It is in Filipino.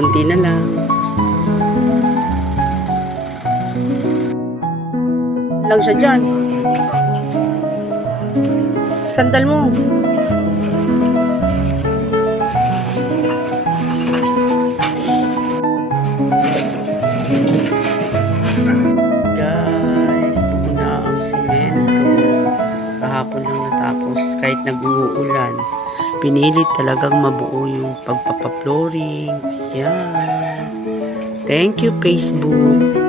Konti na lang. Lang siya dyan. Sandal mo. Guys, buo na ang simento. Kahapon lang natapos kahit nag-uulan. Pinilit talagang mabuo yung pagpapaflooring. Yan. Thank you, Facebook.